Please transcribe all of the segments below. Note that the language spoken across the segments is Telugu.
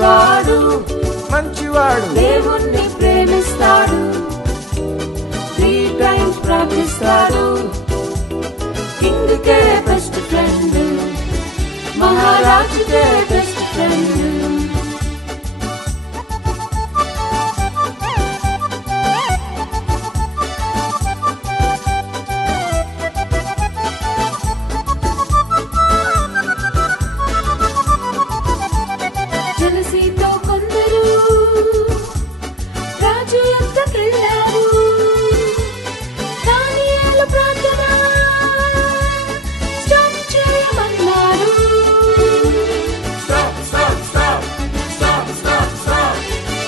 మంచివాడు మంచివాడు దేవుణ్ణి ప్రేమిస్తాడు 3 times ప్రార్థిస్తాడు కింగ్కే బెస్ట్ ఫ్రెండ్ మహారాజుకే బెస్ట్ ఫ్రెండ్ జలసీతో కొందరు రాజు యొద్దకెళ్ళారు దానియేలు ప్రార్థన స్టాప్ చేయమన్నాడు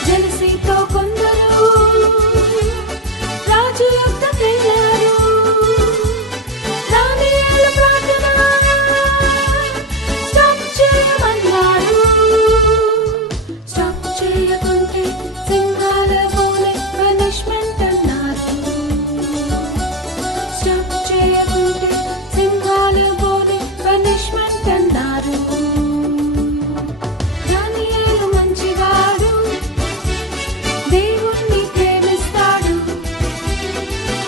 జలసీతో కొందరు రాజు యొద్దకెళ్ళారు దానియేలు ప్రార్థన స్టాప్ చేయమన్నాడు స్టాప్ చేయకుంటే సింహాల పోలే పనిష్మెంట్ అన్నారు స్టాప్ చేయకుంటే సింహాల పోలే పనిష్మెంట్ అన్నారు దానియేలు మంచివాడు దేవుణ్ణి ప్రేమిస్తాడు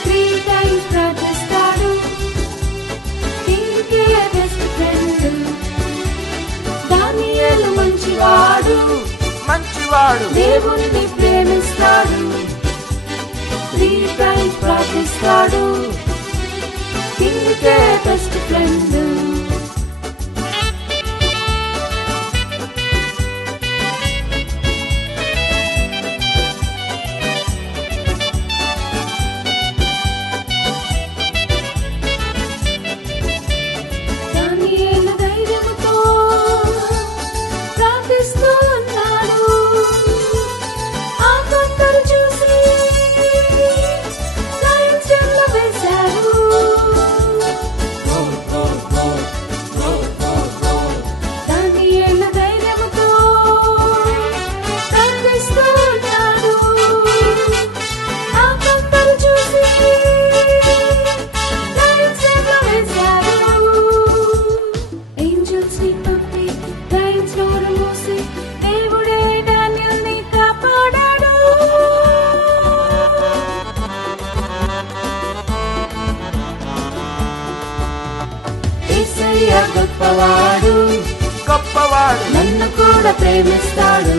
3 times ప్రార్థిస్తాడు కింగ్కే బెస్ట్ ఫ్రెండ్ దానియేలు మంచివాడు మంచివాడు దేవుణ్ణి ప్రేమిస్తాడు 3 times ప్రార్థిస్తాడు కింగ్కే బెస్ట్ ఫ్రెండ్ దానియేలు ధైర్యముతో ప్రార్థిస్తూ ఉన్నాడు ఆ కొందరు చూసి లయన్స్ డెన్లో వేశారు దానియేలు ధైర్యముతో ప్రార్థిస్తూ ఉన్నాడు ఆ కొందరు చూసి లయన్స్ డెన్లో వేశారు ఏంజల్స్ ని పంపి లయన్స్ నోరు మూసి దేవుడే డానియల్ని కాపాడాడు యేసయ్య గొప్పవాడు గొప్పవాడు నన్ను కూడా ప్రేమిస్తాడు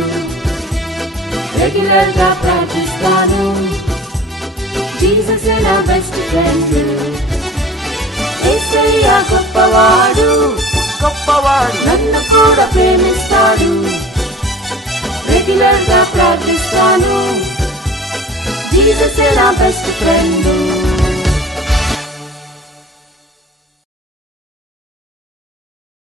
రెగ్యులర్ గా ప్రార్థిస్తాను జీసస్ నా బెస్ట్ ఫ్రెండ్ యేసయ్య గొప్పవాడు గొప్పవాడు నన్ను కూడా ప్రేమిస్తాడు రెగ్యులర్ గా ప్రార్థిస్తాను జీసస్ నా బెస్ట్ ఫ్రెండ్